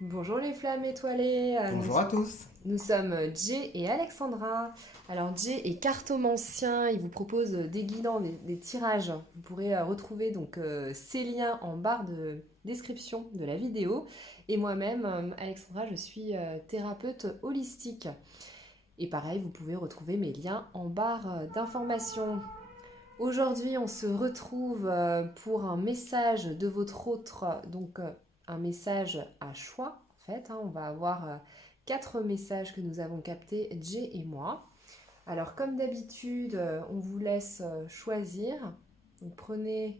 Bonjour les flammes étoilées, Bonjour à tous. nous sommes Jay et Alexandra. Alors Jay est cartomancien, il vous propose des guidants, des tirages. Vous pourrez retrouver donc ces liens en barre de description de la vidéo. Et moi-même, Alexandra, je suis thérapeute holistique. Et pareil, vous pouvez retrouver mes liens en barre d'information. Aujourd'hui, on se retrouve pour un message de votre autre, donc un message à choix en fait. On va avoir quatre messages que nous avons captés, Jay et moi. Alors comme d'habitude, on vous laisse choisir. Donc prenez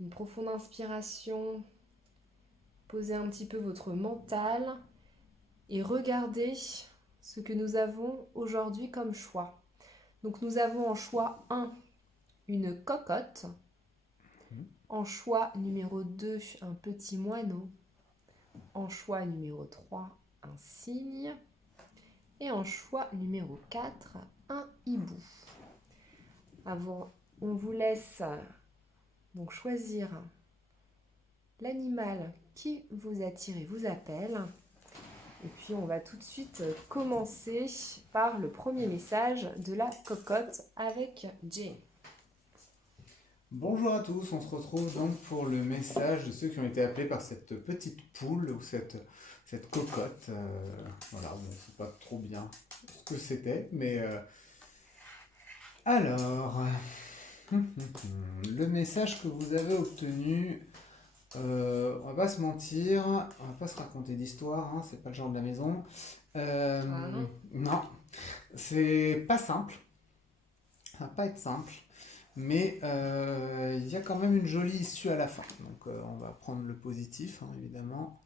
une profonde inspiration, posez un petit peu votre mental et regardez ce que nous avons aujourd'hui comme choix. Donc nous avons en choix un une cocotte. En choix numéro 2, un petit moineau. En choix numéro 3, un cygne. Et en choix numéro 4, un hibou. Avant, on vous laisse donc choisir l'animal qui vous attire et vous appelle. Et puis on va tout de suite commencer par le premier message de la cocotte avec Jay. Bonjour à tous, on se retrouve donc pour le message de ceux qui ont été appelés par cette petite poule ou cette cocotte. Voilà, bon, on ne sait pas trop bien ce que c'était, mais alors, le message que vous avez obtenu, on va pas se mentir, on va pas se raconter d'histoire, hein, c'est pas le genre de la maison. Euh, Ah non. non, c'est pas simple, ça va pas être simple. Mais il y a quand même une jolie issue à la fin. Donc on va prendre le positif, hein, évidemment.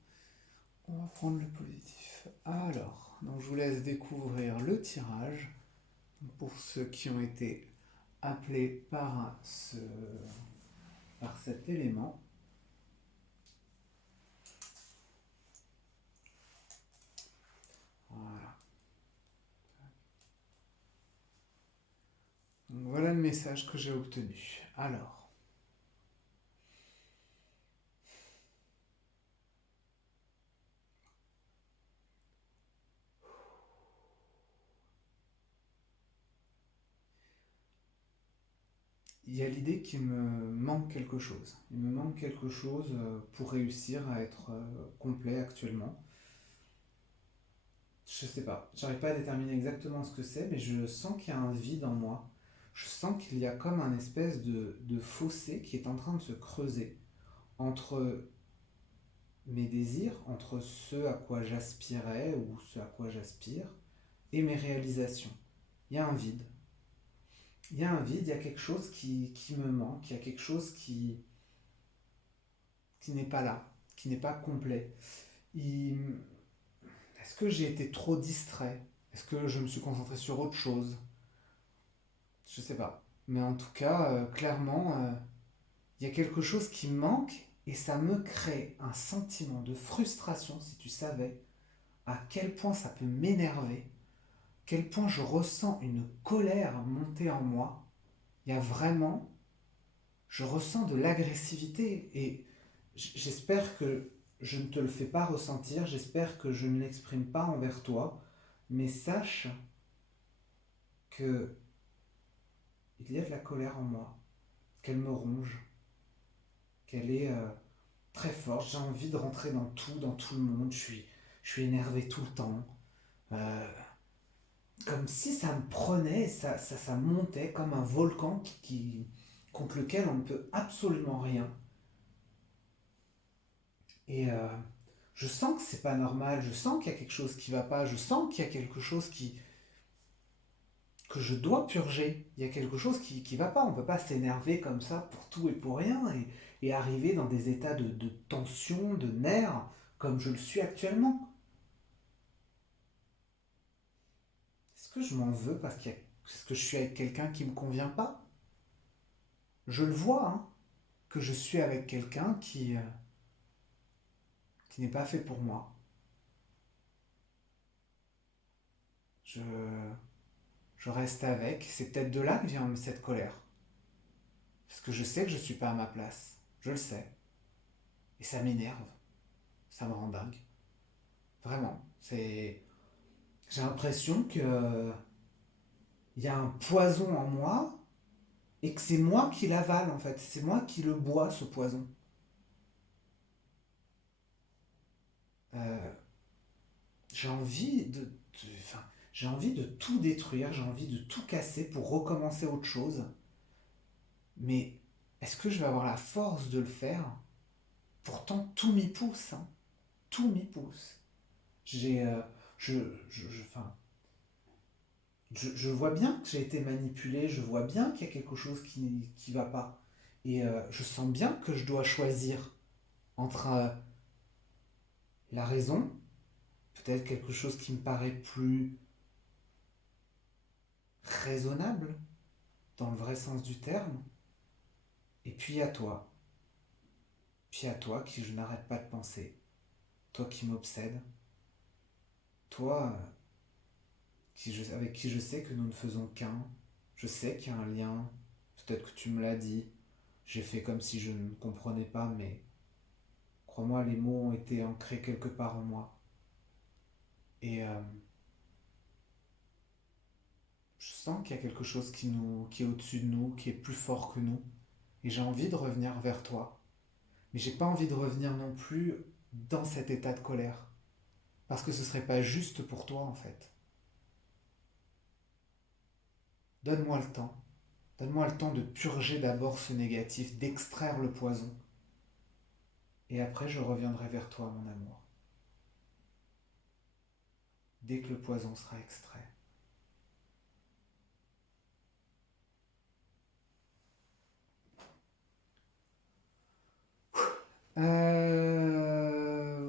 On va prendre le positif. Alors, donc je vous laisse découvrir le tirage pour ceux qui ont été appelés par cet élément. Voilà. Donc voilà le message que j'ai obtenu. Alors, il y a l'idée qu'il me manque quelque chose. Il me manque quelque chose pour réussir à être complet actuellement. Je sais pas, j'arrive pas à déterminer exactement ce que c'est, mais je sens qu'il y a un vide en moi. Je sens qu'il y a comme un espèce de fossé qui est en train de se creuser entre mes désirs, entre ce à quoi j'aspirais ou ce à quoi j'aspire, et mes réalisations. Il y a un vide. Il y a un vide, il y a quelque chose qui me manque, il y a quelque chose qui n'est pas là, qui n'est pas complet. Il- Est-ce que j'ai été trop distrait? Est-ce que je me suis concentré sur autre chose? Je sais pas. Mais en tout cas, clairement, il y a quelque chose qui manque et ça me crée un sentiment de frustration si tu savais à quel point ça peut m'énerver, quel point je ressens une colère monter en moi. Il y a vraiment, je ressens de l'agressivité et j'espère que je ne te le fais pas ressentir, j'espère que je ne l'exprime pas envers toi, mais sache que il y a de la colère en moi, qu'elle me ronge, qu'elle est très forte. J'ai envie de rentrer dans tout le monde. Je suis énervé tout le temps. Euh, Comme si ça me prenait, ça montait comme un volcan contre lequel on ne peut absolument rien. Et je sens que c'est pas normal. Je sens qu'il y a quelque chose qui va pas. Je sens qu'il y a quelque chose que je dois purger. Il y a quelque chose qui va pas. On peut pas s'énerver comme ça pour tout et pour rien et arriver dans des états de tension, de nerfs, comme je le suis actuellement. Est-ce que je m'en veux parce que je suis avec quelqu'un qui me convient pas? Je le vois, hein, que je suis avec quelqu'un qui n'est pas fait pour moi. Je, je reste avec. C'est peut-être de là que vient cette colère. Parce que je sais que je suis pas à ma place. Je le sais. Et ça m'énerve. Ça me rend dingue. Vraiment. J'ai l'impression que il y a un poison en moi et que c'est moi qui l'avale en fait. C'est moi qui le bois, ce poison. Euh, j'ai envie enfin, j'ai envie de tout détruire, j'ai envie de tout casser pour recommencer autre chose. Mais est-ce que je vais avoir la force de le faire? Pourtant, tout m'y pousse, hein. Tout m'y pousse. J'ai, enfin, je vois bien que j'ai été manipulé, je vois bien qu'il y a quelque chose qui va pas. Et je sens bien que je dois choisir entre la raison, peut-être quelque chose qui me paraît plus raisonnable, dans le vrai sens du terme, et puis à toi. Puis à toi qui je n'arrête pas de penser. Toi qui m'obsède. Toi avec qui je sais que nous ne faisons qu'un. Je sais qu'il y a un lien. Peut-être que tu me l'as dit. J'ai fait comme si je ne comprenais pas, mais crois-moi, les mots ont été ancrés quelque part en moi. Et je sens qu'il y a quelque chose qui est au-dessus de nous, qui est plus fort que nous. Et j'ai envie de revenir vers toi. Mais j'ai pas envie de revenir non plus dans cet état de colère. Parce que ce serait pas juste pour toi en fait. Donne-moi le temps. Donne-moi le temps de purger d'abord ce négatif, d'extraire le poison. Et après, je reviendrai vers toi, mon amour. Dès que le poison sera extrait.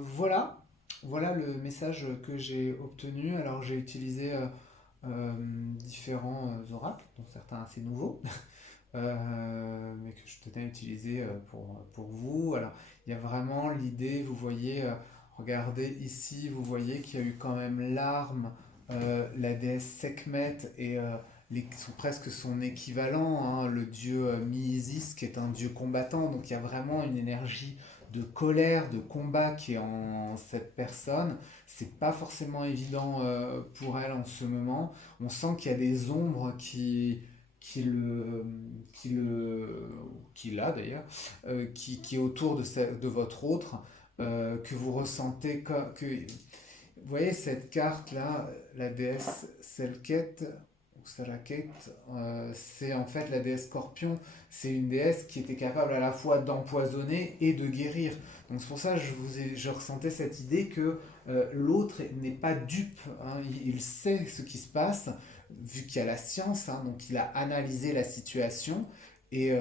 Voilà. Voilà le message que j'ai obtenu. Alors, j'ai utilisé différents oracles, dont certains assez nouveaux, mais que je tenais à utiliser pour vous. Alors, il y a vraiment l'idée, vous voyez, regardez ici, vous voyez qu'il y a eu quand même l'arme, la déesse Sekhmet et presque son équivalent, hein, le dieu Mi-Isis, qui est un dieu combattant. Donc il y a vraiment une énergie de colère, de combat qui est en cette personne. C'est pas forcément évident pour elle en ce moment. On sent qu'il y a des ombres qui le, qui le, qui l'a d'ailleurs, qui est autour de votre autre, que vous ressentez vous voyez cette carte là, la déesse Selket ou Salaket, c'est en fait la déesse Scorpion. C'est une déesse qui était capable à la fois d'empoisonner et de guérir. Donc c'est pour ça que je ressentais cette idée que l'autre n'est pas dupe, hein. Il sait ce qui se passe, vu qu'il y a la science, hein, donc il a analysé la situation et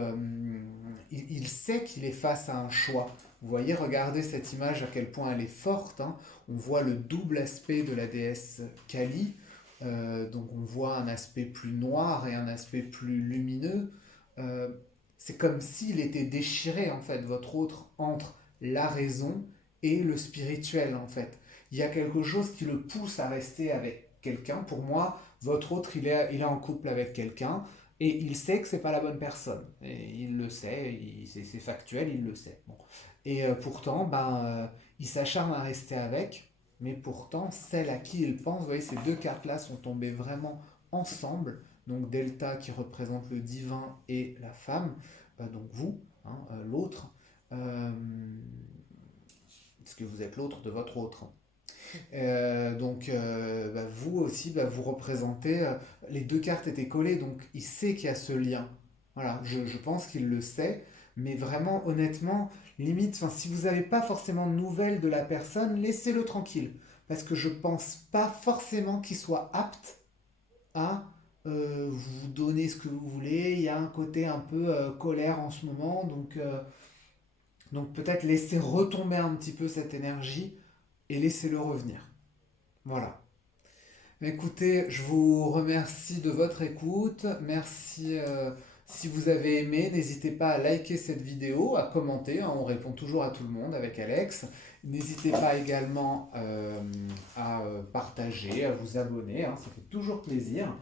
il sait qu'il est face à un choix. Vous voyez, regardez cette image à quel point elle est forte, hein. On voit le double aspect de la déesse Kali. Donc on voit un aspect plus noir et un aspect plus lumineux. Euh, c'est comme s'il était déchiré, en fait, votre autre, entre la raison et le spirituel, en fait. Il y a quelque chose qui le pousse à rester avec quelqu'un. Pour moi, votre autre, il est en couple avec quelqu'un et il sait que c'est pas la bonne personne. Et il le sait, c'est factuel, il le sait. Bon. Et pourtant, il s'acharne à rester avec, mais pourtant, celle à qui il pense, vous voyez, ces deux cartes-là sont tombées vraiment ensemble. Donc Delta qui représente le divin et la femme, donc vous, hein, l'autre, euh, parce que vous êtes l'autre de votre autre. Vous aussi, vous représentez, les deux cartes étaient collées, donc il sait qu'il y a ce lien. Voilà, je pense qu'il le sait, mais vraiment, honnêtement, limite, si vous n'avez pas forcément de nouvelles de la personne, laissez-le tranquille. Parce que je pense pas forcément qu'il soit apte à vous donner ce que vous voulez. Il y a un côté un peu colère en ce moment, donc peut-être laissez retomber un petit peu cette énergie et laissez-le revenir. Voilà. Écoutez, je vous remercie de votre écoute. Merci si vous avez aimé. N'hésitez pas à liker cette vidéo, à commenter, hein, on répond toujours à tout le monde avec Alex. N'hésitez pas également à partager, à vous abonner, hein, ça fait toujours plaisir.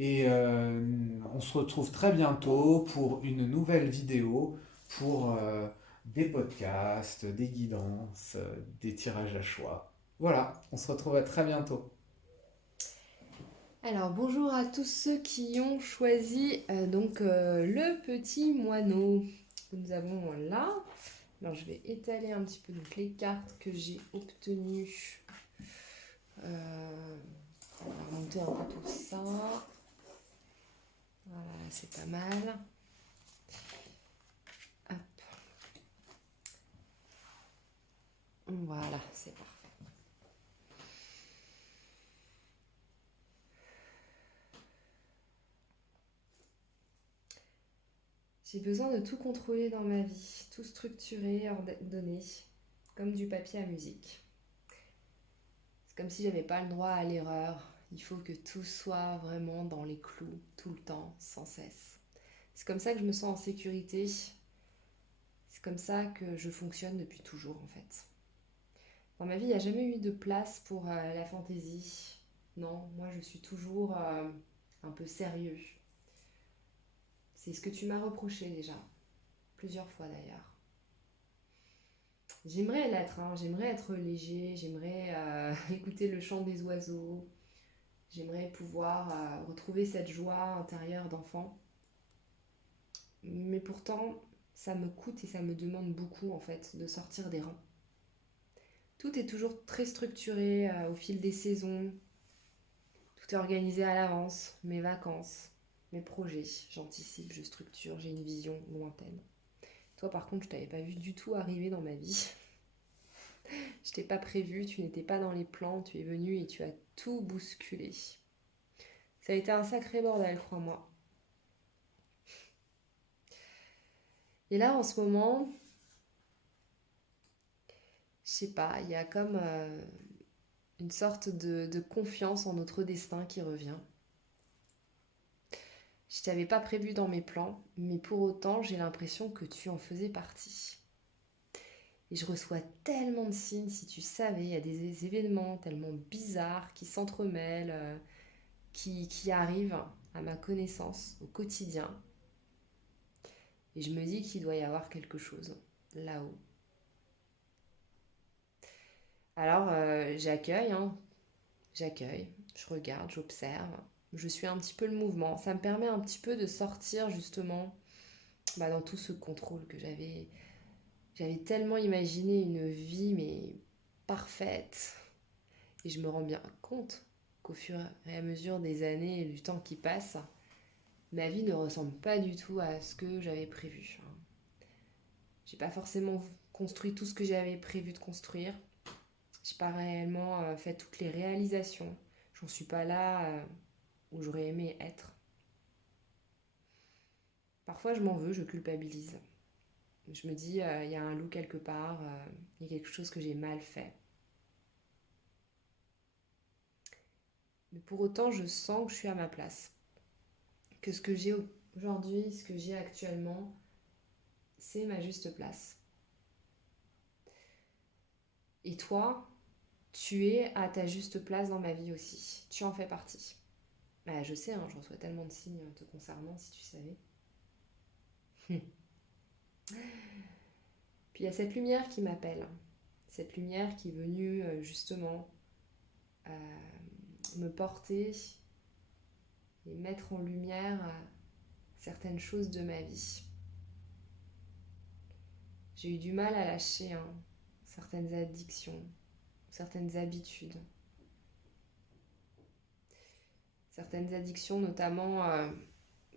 Et on se retrouve très bientôt pour une nouvelle vidéo, pour des podcasts, des guidances, des tirages à choix. Voilà, on se retrouve à très bientôt. Alors bonjour à tous ceux qui ont choisi le petit moineau que nous avons là. Alors je vais étaler un petit peu donc, les cartes que j'ai obtenues. On va remonter un peu tout ça. Voilà, c'est pas mal. Hop. Voilà, c'est parfait. J'ai besoin de tout contrôler dans ma vie, tout structurer, ordonner, comme du papier à musique. C'est comme si j'avais pas le droit à l'erreur. Il faut que tout soit vraiment dans les clous, tout le temps, sans cesse. C'est comme ça que je me sens en sécurité. C'est comme ça que je fonctionne depuis toujours en fait. Dans ma vie, il n'y a jamais eu de place pour la fantaisie. Non, moi je suis toujours un peu sérieux. C'est ce que tu m'as reproché déjà, plusieurs fois d'ailleurs. J'aimerais l'être, hein. J'aimerais être léger, j'aimerais écouter le chant des oiseaux, j'aimerais pouvoir retrouver cette joie intérieure d'enfant. Mais pourtant, ça me coûte et ça me demande beaucoup en fait de sortir des rangs. Tout est toujours très structuré au fil des saisons, tout est organisé à l'avance, mes vacances, mes projets, j'anticipe, je structure, j'ai une vision lointaine. Toi par contre, je t'avais pas vu du tout arriver dans ma vie. Je t'ai pas prévu, tu n'étais pas dans les plans, tu es venu et tu as tout bousculé. Ça a été un sacré bordel, crois-moi. Et là, en ce moment, je sais pas, il y a comme une sorte de confiance en notre destin qui revient. Je t'avais pas prévu dans mes plans, mais pour autant, j'ai l'impression que tu en faisais partie. Et je reçois tellement de signes, si tu savais, il y a des événements tellement bizarres qui s'entremêlent, qui arrivent à ma connaissance au quotidien. Et je me dis qu'il doit y avoir quelque chose là-haut. Alors j'accueille, hein, j'accueille, je regarde, j'observe, je suis un petit peu le mouvement. Ça me permet un petit peu de sortir justement dans tout ce contrôle que j'avais. J'avais tellement imaginé une vie mais parfaite. Et je me rends bien compte qu'au fur et à mesure des années et du temps qui passe, ma vie ne ressemble pas du tout à ce que j'avais prévu. J'ai pas forcément construit tout ce que j'avais prévu de construire. J'ai pas réellement fait toutes les réalisations. J'en suis pas là où j'aurais aimé être. Parfois je m'en veux, je culpabilise. Je me dis, il y a un loup quelque part, il y a quelque chose que j'ai mal fait. Mais pour autant, je sens que je suis à ma place. Que ce que j'ai aujourd'hui, ce que j'ai actuellement, c'est ma juste place. Et toi, tu es à ta juste place dans ma vie aussi. Tu en fais partie. Bah, je sais, hein, je reçois tellement de signes te concernant, si tu savais. Puis il y a cette lumière qui m'appelle. Cette lumière qui est venue justement me porter et mettre en lumière certaines choses de ma vie. J'ai eu du mal à lâcher certaines addictions, certaines habitudes. Certaines addictions notamment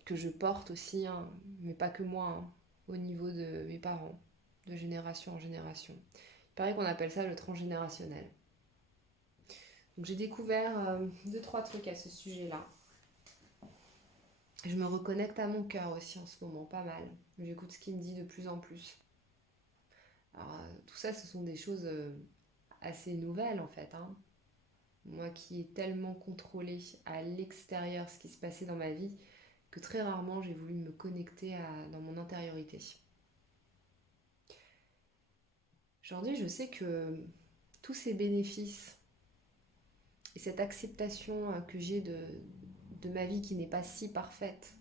que je porte aussi, hein, mais pas que moi, hein, au niveau de mes parents, de génération en génération. Il paraît qu'on appelle ça le transgénérationnel. Donc j'ai découvert deux, trois trucs à ce sujet-là. Je me reconnecte à mon cœur aussi en ce moment, pas mal. J'écoute ce qu'il me dit de plus en plus. Alors tout ça, ce sont des choses assez nouvelles en fait. Hein. Moi qui ai tellement contrôlé à l'extérieur ce qui se passait dans ma vie, que très rarement j'ai voulu me connecter dans mon intériorité. Aujourd'hui, je sais que tous ces bénéfices et cette acceptation que j'ai de ma vie qui n'est pas si parfaite,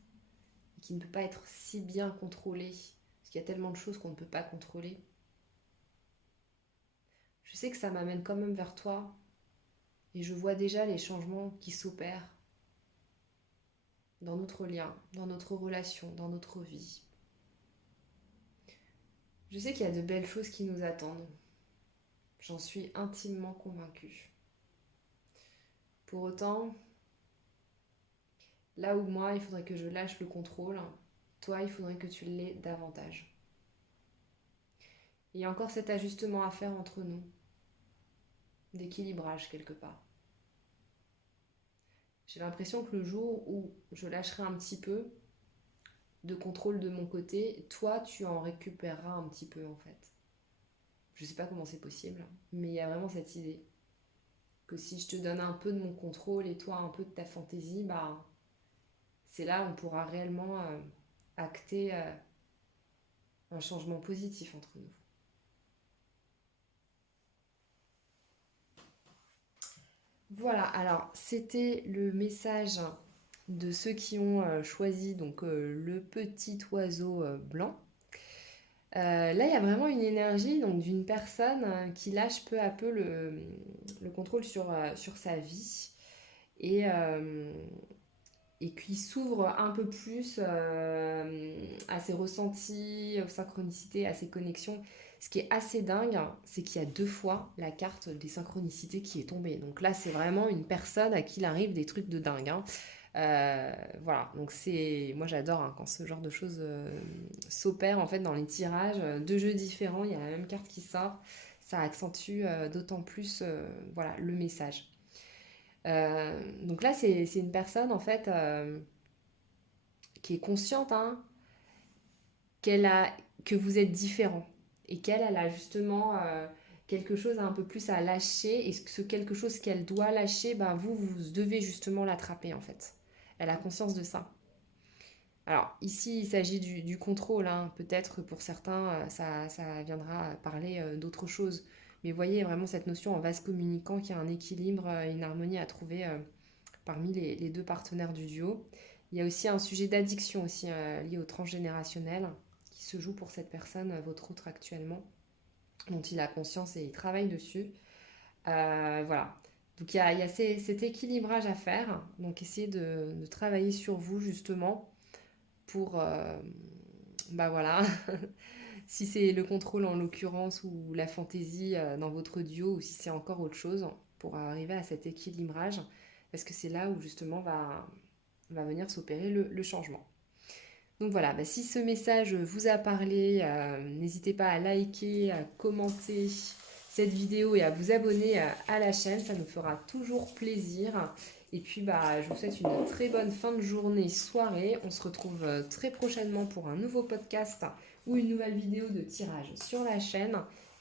et qui ne peut pas être si bien contrôlée, parce qu'il y a tellement de choses qu'on ne peut pas contrôler, je sais que ça m'amène quand même vers toi et je vois déjà les changements qui s'opèrent dans notre lien, dans notre relation, dans notre vie. Je sais qu'il y a de belles choses qui nous attendent. J'en suis intimement convaincue. Pour autant, là où moi, il faudrait que je lâche le contrôle, toi, il faudrait que tu l'aies davantage. Il y a encore cet ajustement à faire entre nous, d'équilibrage quelque part. J'ai l'impression que le jour où je lâcherai un petit peu de contrôle de mon côté, toi, tu en récupéreras un petit peu en fait. Je sais pas comment c'est possible, mais il y a vraiment cette idée que si je te donne un peu de mon contrôle et toi un peu de ta fantaisie, bah c'est là où on pourra réellement acter un changement positif entre nous. Voilà, alors c'était le message de ceux qui ont choisi donc le petit oiseau blanc. Là, il y a vraiment une énergie donc d'une personne qui lâche peu à peu le contrôle sur sa vie et, euh, et qui s'ouvre un peu plus à ses ressentis, aux synchronicités, à ses connexions. Ce qui est assez dingue, c'est qu'il y a 2 fois la carte des synchronicités qui est tombée. Donc là, c'est vraiment une personne à qui il arrive des trucs de dingue, hein. Voilà, donc c'est, moi j'adore quand ce genre de choses s'opère en fait dans les tirages. 2 jeux différents, il y a la même carte qui sort, ça accentue d'autant plus voilà, le message. Donc là, c'est une personne en fait qui est consciente qu'elle a, que vous êtes différent et qu'elle elle a justement quelque chose un peu plus à lâcher et ce quelque chose qu'elle doit lâcher, ben vous devez justement l'attraper en fait. Elle a conscience de ça. Alors ici, il s'agit du contrôle, hein. Peut-être pour certains, ça viendra parler d'autre chose. Mais voyez vraiment cette notion en vase communicant qu'il y a un équilibre, une harmonie à trouver parmi les 2 partenaires du duo. Il y a aussi un sujet d'addiction aussi lié au transgénérationnel qui se joue pour cette personne, votre autre actuellement, dont il a conscience et il travaille dessus. Voilà. Donc il y a cet équilibrage à faire. Donc essayez de travailler sur vous justement pour, bah voilà, si c'est le contrôle en l'occurrence ou la fantaisie dans votre duo ou si c'est encore autre chose pour arriver à cet équilibrage parce que c'est là où justement va venir s'opérer le changement. Donc voilà, bah, si ce message vous a parlé, n'hésitez pas à liker, à commenter cette vidéo et à vous abonner à la chaîne, ça nous fera toujours plaisir. Et puis bah, je vous souhaite une très bonne fin de journée, soirée. On se retrouve très prochainement pour un nouveau podcast ou une nouvelle vidéo de tirage sur la chaîne.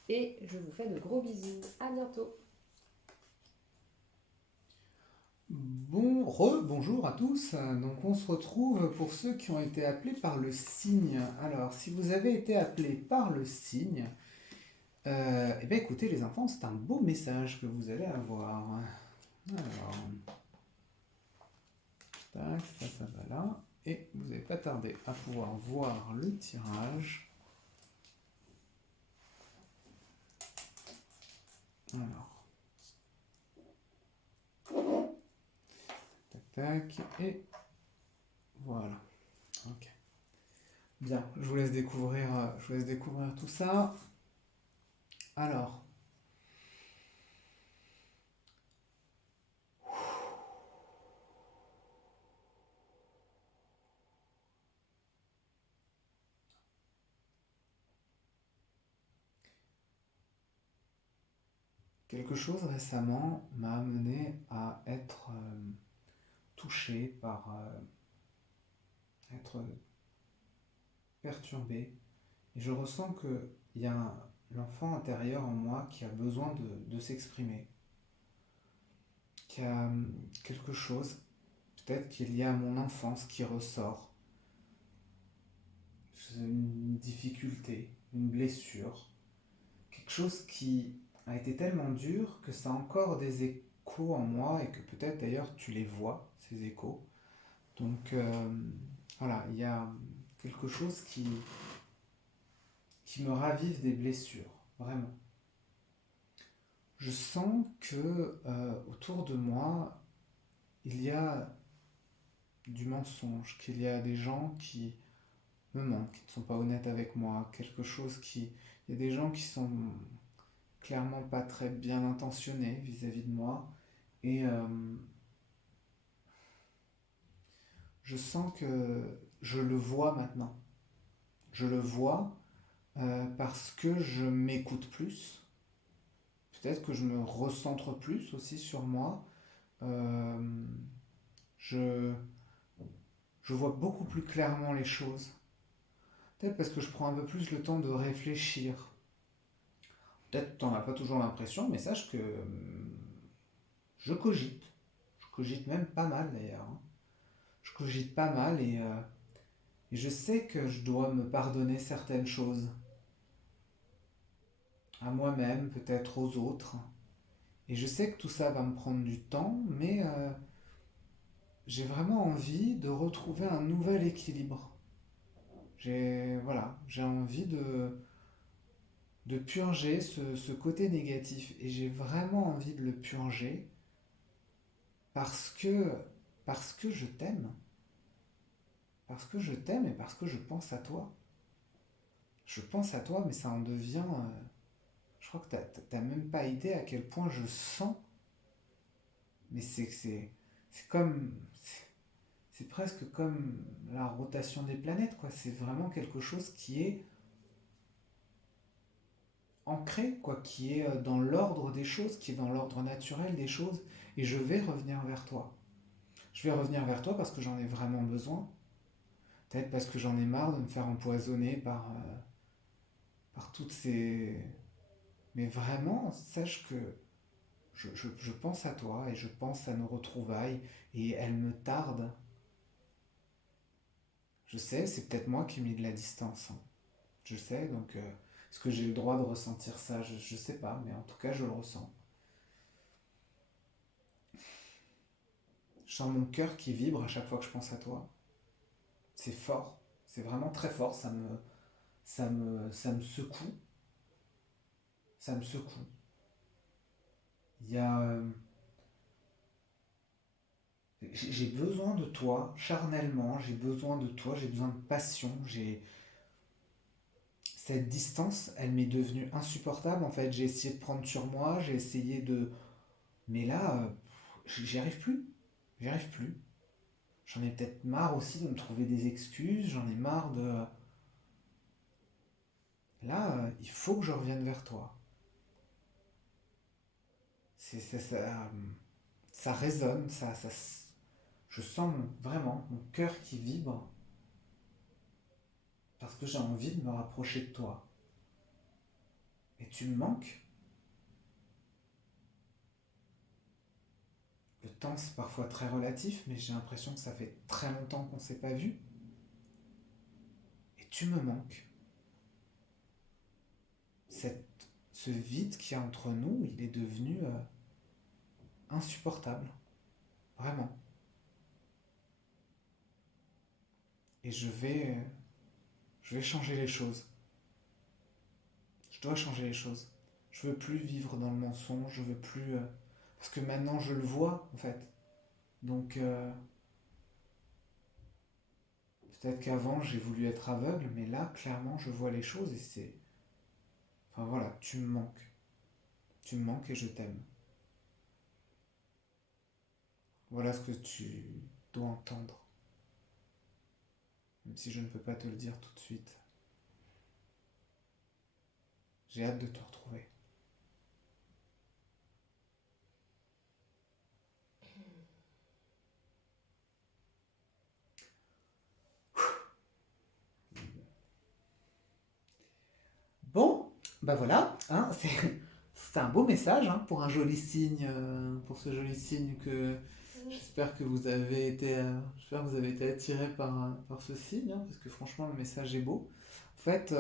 Et je vous fais de gros bisous. À bientôt. Bonjour à tous. Donc on se retrouve pour ceux qui ont été appelés par le signe. Alors, si vous avez été appelés par le signe, eh bien écoutez les enfants, c'est un beau message que vous allez avoir. Alors, tac, ça va là. Et vous n'allez pas tarder à pouvoir voir le tirage. Alors, tac, et voilà. Ok. Bien, je vous laisse découvrir tout ça. Alors, quelque chose récemment m'a amené à être touché par être perturbé. Et je ressens qu'il y a l'enfant intérieur en moi qui a besoin de s'exprimer, qui a quelque chose, peut-être qui est lié à mon enfance, qui ressort. Une difficulté, une blessure, quelque chose qui a été tellement dur que ça a encore des échos en moi et que peut-être d'ailleurs tu les vois, ces échos. Donc voilà, il y a quelque chose qui me ravive des blessures, vraiment. Je sens que autour de moi, il y a du mensonge, qu'il y a des gens qui me mentent, qui ne sont pas honnêtes avec moi, quelque chose qui... Il y a des gens qui sont clairement pas très bien intentionnés vis-à-vis de moi. Et je sens que je le vois maintenant. Je le vois parce que je m'écoute plus. Peut-être que je me recentre plus aussi sur moi. Euh, je, je vois beaucoup plus clairement les choses. Peut-être parce que je prends un peu plus le temps de réfléchir. Peut-être que t'en as pas toujours l'impression, mais sache que je cogite. Je cogite même pas mal d'ailleurs, hein. Je cogite pas mal et je sais que je dois me pardonner certaines choses. À moi-même, peut-être aux autres. Et je sais que tout ça va me prendre du temps, mais j'ai vraiment envie de retrouver un nouvel équilibre. J'ai envie de purger ce côté négatif. Et j'ai vraiment envie de le purger parce que, parce que je t'aime. Parce que je t'aime et parce que je pense à toi. Je pense à toi, mais ça en devient... je crois que t'as même pas idée à quel point je sens. Mais c'est comme... C'est presque comme la rotation des planètes, quoi. C'est vraiment quelque chose qui est ancré, quoi, qui est dans l'ordre des choses, qui est dans l'ordre naturel des choses. Et je vais revenir vers toi. Je vais revenir vers toi parce que j'en ai vraiment besoin. Peut-être parce que j'en ai marre de me faire empoisonner par toutes ces... Mais vraiment, sache que je pense à toi et je pense à nos retrouvailles et elles me tardent. Je sais, c'est peut-être moi qui ai mis de la distance, hein. Je sais, donc est-ce que j'ai le droit de ressentir ça? Je sais pas, mais en tout cas, je le ressens. Je sens mon cœur qui vibre à chaque fois que je pense à toi. C'est fort, c'est vraiment très fort, ça me secoue, ça me secoue. Il y a, j'ai besoin de toi, charnellement, j'ai besoin de toi, j'ai besoin de passion, cette distance, elle m'est devenue insupportable. En fait, j'ai essayé de prendre sur moi, j'ai essayé de... Mais là, j'y arrive plus. J'y arrive plus. J'en ai peut-être marre aussi de me trouver des excuses, j'en ai marre de... Là, il faut que je revienne vers toi. Ça résonne, je sens vraiment mon cœur qui vibre parce que j'ai envie de me rapprocher de toi. Et tu me manques. Le temps, c'est parfois très relatif, mais j'ai l'impression que ça fait très longtemps qu'on ne s'est pas vu. Et tu me manques. Cette, ce vide qu'il y a entre nous, il est devenu insupportable. Vraiment. Et je vais changer les choses. Je dois changer les choses. Je veux plus vivre dans le mensonge, je veux plus... parce que maintenant je le vois, en fait. Donc, peut-être qu'avant j'ai voulu être aveugle, mais là, clairement, je vois les choses et c'est... Enfin voilà, tu me manques. Tu me manques et je t'aime. Voilà ce que tu dois entendre. Même si je ne peux pas te le dire tout de suite. J'ai hâte de te retrouver. Bon, bah voilà, hein, c'est un beau message, hein, pour un joli signe, pour ce joli signe que j'espère que vous avez été, j'espère que vous avez été attiré par ce signe, hein, parce que franchement le message est beau. En fait,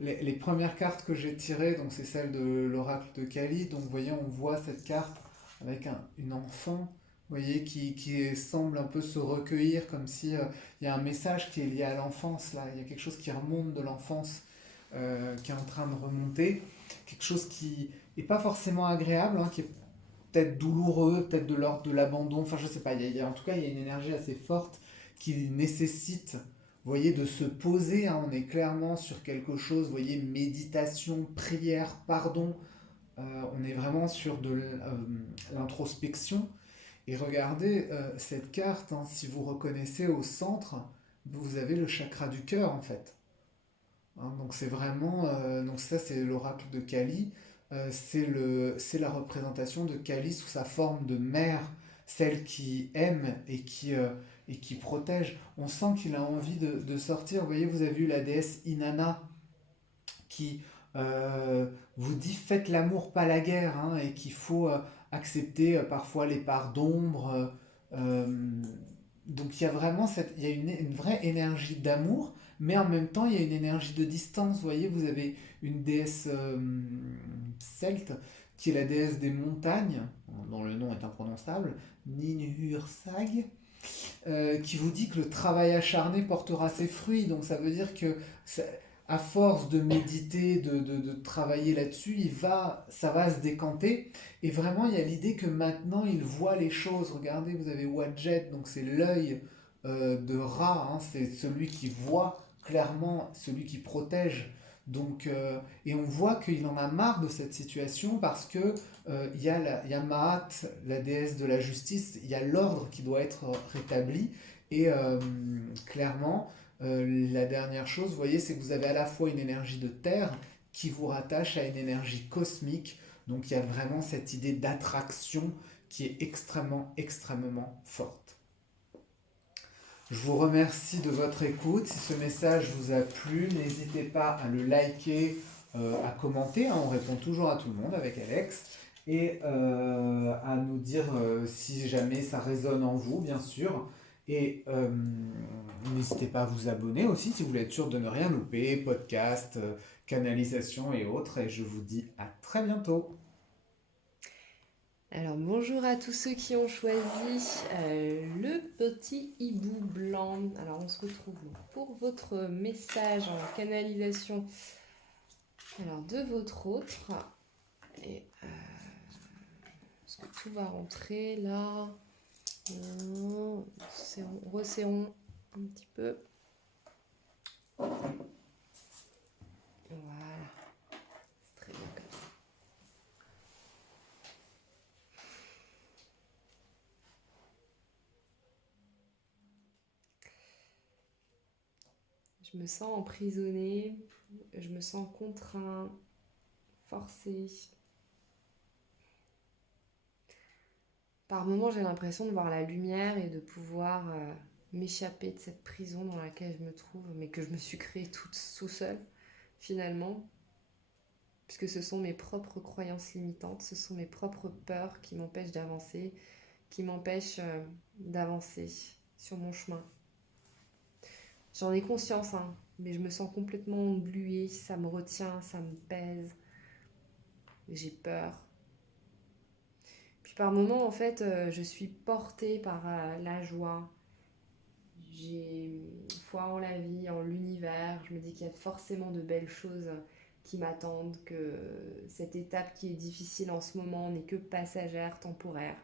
les premières cartes que j'ai tirées, donc c'est celle de l'oracle de Kali. Donc vous voyez, on voit cette carte avec une enfant, vous voyez, qui semble un peu se recueillir, comme si il y a un message qui est lié à l'enfance là. Il y a quelque chose qui remonte de l'enfance qui est en train de remonter. quelque chose qui est pas forcément agréable, hein, qui est peut-être douloureux, peut-être de l'ordre de l'abandon, enfin je sais pas, en tout cas il y a une énergie assez forte qui nécessite, vous voyez, de se poser, hein, on est clairement sur quelque chose, vous voyez, méditation, prière, pardon, on est vraiment sur de l'introspection. Et regardez cette carte, hein, si vous reconnaissez au centre, vous avez le chakra du cœur en fait. Hein, donc c'est vraiment, donc ça c'est l'oracle de Kali. C'est la représentation de Kali sous sa forme de mère, celle qui aime et qui protège. On sent qu'il a envie de sortir. Vous voyez, vous avez eu la déesse Inanna qui vous dit faites l'amour, pas la guerre, hein, et qu'il faut accepter parfois les parts d'ombre. Donc il y a vraiment il y a une vraie énergie d'amour, mais en même temps il y a une énergie de distance. Vous voyez, vous avez une déesse celte qui est la déesse des montagnes, dont le nom est imprononçable, Ninhursag, qui vous dit que le travail acharné portera ses fruits. Donc ça veut dire que à force de méditer, de travailler là-dessus, ça va se décanter. Et vraiment, il y a l'idée que maintenant, il voit les choses. Regardez, vous avez Wadjet, donc c'est l'œil de Ra, hein, c'est celui qui voit clairement, celui qui protège. Donc, et on voit qu'il en a marre de cette situation parce que il y a Maat, la déesse de la justice, il y a l'ordre qui doit être rétabli. Et clairement, la dernière chose, vous voyez, c'est que vous avez à la fois une énergie de terre qui vous rattache à une énergie cosmique. Donc il y a vraiment cette idée d'attraction qui est extrêmement, extrêmement forte. Je vous remercie de votre écoute. Si ce message vous a plu, n'hésitez pas à le liker, à commenter, hein, on répond toujours à tout le monde avec Alex, et à nous dire si jamais ça résonne en vous, bien sûr. Et n'hésitez pas à vous abonner aussi si vous voulez être sûr de ne rien louper, podcast, canalisation et autres. Et je vous dis à très bientôt. Alors bonjour à tous ceux qui ont choisi le petit hibou blanc. Alors on se retrouve pour votre message en canalisation alors de votre autre. Et est-ce que tout va rentrer là? Resserrons un petit peu. Voilà, c'est très bien comme ça. Je me sens emprisonnée, je me sens contraint, forcé. Par moments, j'ai l'impression de voir la lumière et de pouvoir m'échapper de cette prison dans laquelle je me trouve, mais que je me suis créée tout seule, finalement, puisque ce sont mes propres croyances limitantes, ce sont mes propres peurs qui m'empêchent d'avancer, qui m'empêchent d'avancer sur mon chemin. J'en ai conscience, hein, mais je me sens complètement engluée, ça me retient, ça me pèse, j'ai peur. Puis par moments, en fait, je suis portée par la joie. J'ai foi en la vie, en l'univers. Je me dis qu'il y a forcément de belles choses qui m'attendent, que cette étape qui est difficile en ce moment n'est que passagère, temporaire.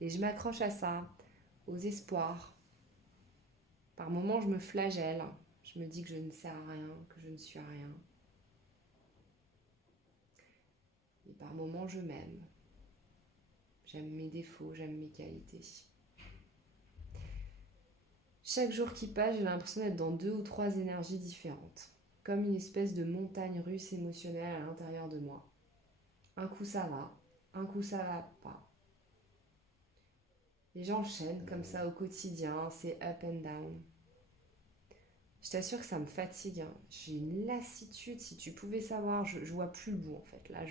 Et je m'accroche à ça, aux espoirs. Par moments, je me flagelle. Je me dis que je ne sers à rien, que je ne suis rien. Et par moments, je m'aime. J'aime mes défauts, j'aime mes qualités. Chaque jour qui passe, j'ai l'impression d'être dans 2 ou 3 énergies différentes. Comme une espèce de montagne russe émotionnelle à l'intérieur de moi. Un coup ça va, un coup ça va pas. Et j'enchaîne comme ça au quotidien, c'est up and down. Je t'assure que ça me fatigue, hein. J'ai une lassitude, si tu pouvais savoir, je vois plus le bout en fait. Là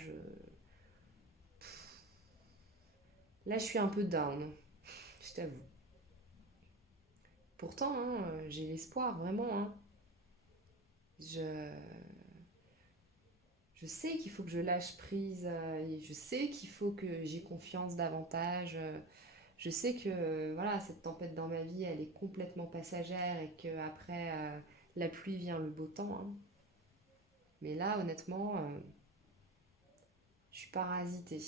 je suis un peu down, je t'avoue. Pourtant, hein, j'ai l'espoir, vraiment. Hein. Je sais qu'il faut que je lâche prise, et je sais qu'il faut que j'ai confiance davantage. Je sais que voilà, cette tempête dans ma vie, elle est complètement passagère et qu'après la pluie vient le beau temps. Hein. Mais là, honnêtement, Je suis parasitée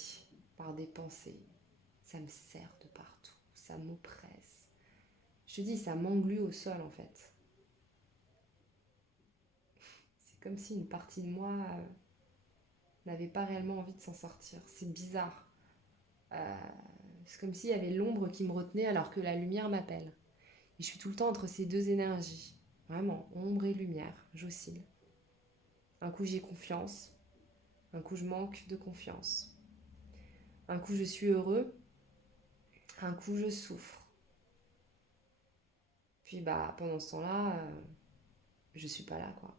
par des pensées. Ça me serre de partout. Ça m'oppresse. Je te dis, ça m'englue au sol en fait. C'est comme si une partie de moi n'avait pas réellement envie de s'en sortir. C'est bizarre. C'est comme s'il y avait l'ombre qui me retenait alors que la lumière m'appelle. Et je suis tout le temps entre ces deux énergies. Vraiment, ombre et lumière, j'oscille. Un coup j'ai confiance, un coup je manque de confiance. Un coup je suis heureux, un coup je souffre. Puis pendant ce temps-là, je suis pas là quoi.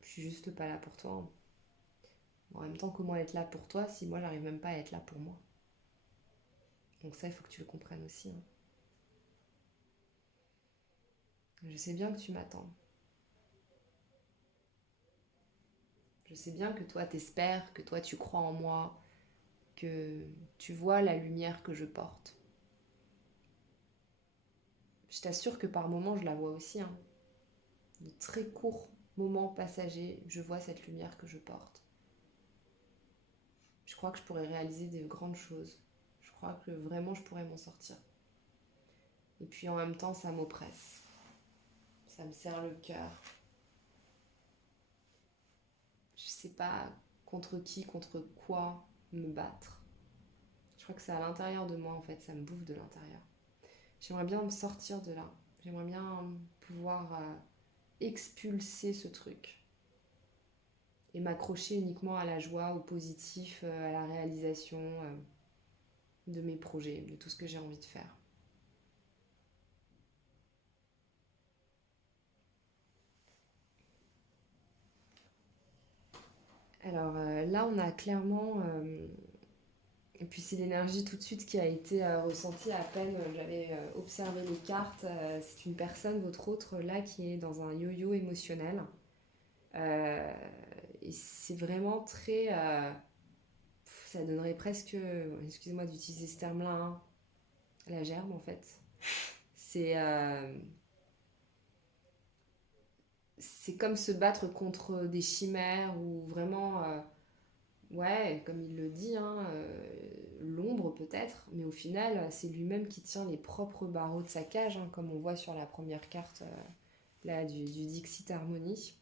Je suis juste pas là pour toi. En même temps, comment être là pour toi si moi j'arrive même pas à être là pour moi? Donc ça, il faut que tu le comprennes aussi. Hein. Je sais bien que tu m'attends. Je sais bien que toi t'espères, que toi tu crois en moi, que tu vois la lumière que je porte. Je t'assure que par moments je la vois aussi. Hein. De très courts moments passagers, je vois cette lumière que je porte. Je crois que je pourrais réaliser de grandes choses. Je crois que vraiment je pourrais m'en sortir. Et puis en même temps, ça m'oppresse. Ça me serre le cœur. Je sais pas contre qui, contre quoi me battre. Je crois que c'est à l'intérieur de moi en fait, ça me bouffe de l'intérieur. J'aimerais bien me sortir de là. J'aimerais bien pouvoir expulser ce truc et m'accrocher uniquement à la joie, au positif, à la réalisation de mes projets, de tout ce que j'ai envie de faire. Alors là, on a clairement et puis c'est l'énergie tout de suite qui a été ressentie à peine j'avais observé les cartes. C'est une personne, votre autre, là, qui est dans un yo-yo émotionnel. Euh, et c'est vraiment très... ça donnerait presque, excusez-moi d'utiliser ce terme-là, hein, la gerbe en fait. C'est, euh, c'est comme se battre contre des chimères ou vraiment... ouais, comme il le dit, hein, l'ombre peut-être, mais au final, c'est lui-même qui tient les propres barreaux de sa cage, hein, comme on voit sur la première carte là, du Dixit Harmony.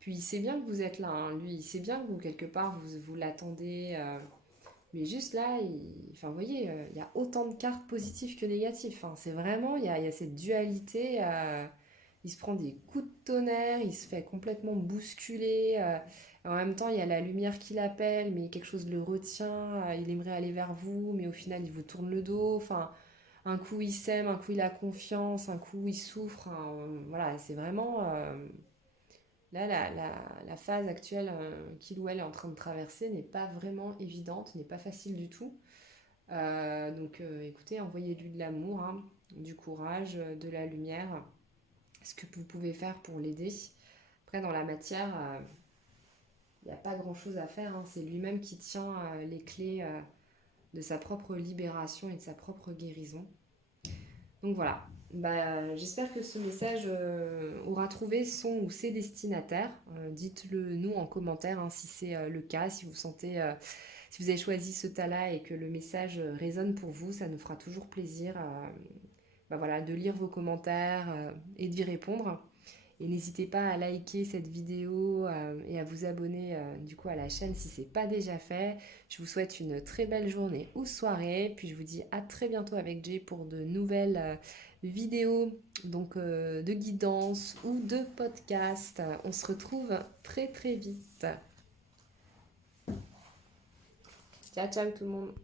Puis il sait bien que vous êtes là, hein, lui, il sait bien que vous, quelque part, vous l'attendez. Mais juste là, enfin, vous voyez, il y a autant de cartes positives que négatives. Hein. C'est vraiment, il y a cette dualité. Il se prend des coups de tonnerre, il se fait complètement bousculer. En même temps, il y a la lumière qui l'appelle, mais quelque chose le retient. Il aimerait aller vers vous, mais au final, il vous tourne le dos. Enfin, un coup, il s'aime, un coup, il a confiance, un coup, il souffre. Hein. Voilà, c'est vraiment... là, la phase actuelle qu'il ou elle est en train de traverser n'est pas vraiment évidente, n'est pas facile du tout. Donc écoutez, envoyez-lui de l'amour, hein, du courage, de la lumière, ce que vous pouvez faire pour l'aider. Après, dans la matière, il n'y a pas grand-chose à faire. Hein. C'est lui-même qui tient les clés de sa propre libération et de sa propre guérison. Donc voilà, j'espère que ce message aura trouvé son ou ses destinataires. Dites-le nous en commentaire hein, si c'est le cas, si vous sentez, si vous avez choisi ce tas-là et que le message résonne pour vous, ça nous fera toujours plaisir voilà, de lire vos commentaires et d'y répondre. Et n'hésitez pas à liker cette vidéo et à vous abonner du coup à la chaîne si ce n'est pas déjà fait. Je vous souhaite une très belle journée ou soirée. Puis je vous dis à très bientôt avec Jay pour de nouvelles vidéos donc, de guidance ou de podcast. On se retrouve très très vite. Ciao ciao tout le monde.